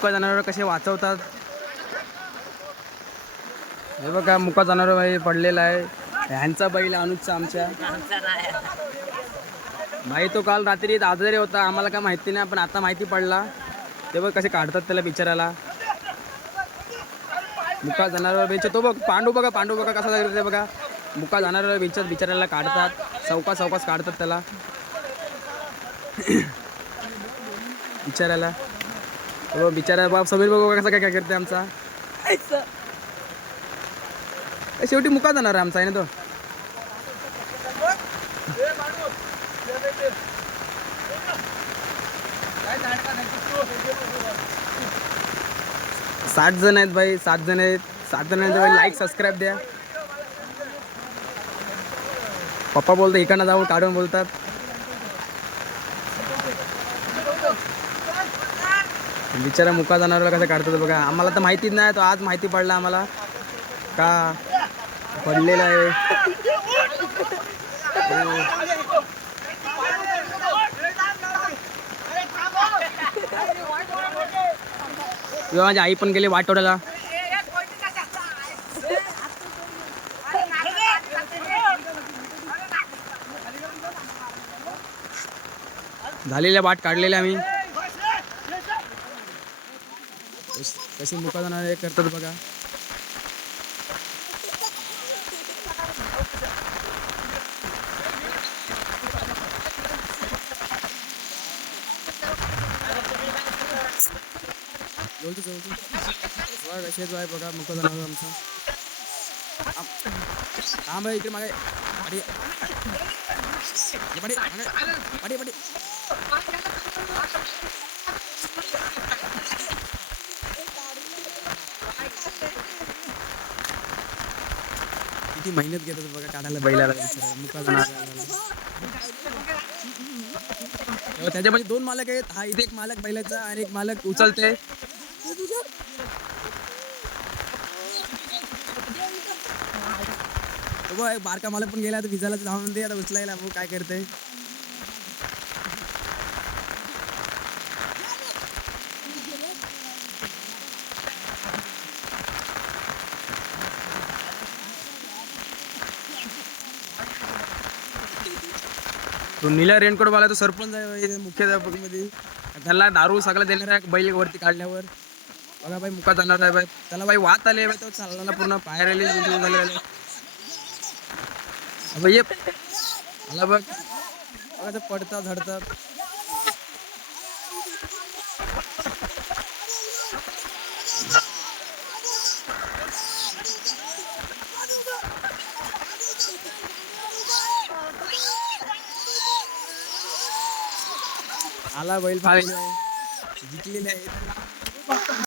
मुका जनावर कसे वाचवतात हे बघा. मुका जनावर पडलेला आहे. ह्यांचा बैल अनुजचा आमच्या भाई. तो काल रात्री आजारी होता, आम्हाला काय माहिती नाही, पण आता माहिती पडला. ते बघ कसे काढतात त्याला बिचाराला. मुका जनावर बेच तो बघ. पांडू बघा कसा जायचं बघा. मुका जनावर बेचत बिचाराला काढतात. चौकास काढतात त्याला बिचाराला. हो बिचारा बाप. समीर बघा कसा काय करते आमचा. शेवटी मुका जाणार आहे आमचा आहे ना तो. सात जण आहेत भाई. 7 जण आहेत भाई. लाईक सबस्क्राईब द्या. पप्पा बोलतो इकडनं जाऊन काढून बोलतात. बिचारा मुका जनावरला कसं काढतात बघा. आम्हाला तर माहितीच नाही, तो आज माहिती पडला आम्हाला का पडलेला आहे. माझी आई पण गेली वाटोड्याला. झालेल्या वाट काढलेल्या आम्ही. कशी मुका जनावर करतात बघा. कसे जो आहे बघा मुका जनावर आमचा. हा भाई इकडे मागे किती मेहनत घेतात बघा काढायला बैलाला मुका जनावर. त्याच्यामध्ये 2 मालक आहेत. हा इथे एक मालक बैलाचा आणि एक मालक उचलते. बारका मालक पण गेला तर भिजायला जाऊन दे. आता उचलायला भाऊ काय करते. तो नीला रेनकोट वाला तो सरपंच आहे मुख्याध्यापक मध्ये. त्याला दारू सगळं देणार आहे बैल वरती काढल्यावर. बघा भाई मुका जाणार आहे भाई. त्याला भाई वात आले तो चालला पूर्ण बाहेर आले झाले भाई. मला बघ बघा पडतात झडतात. आला बैल फाळलेला आहे. जिंकलेले आहे.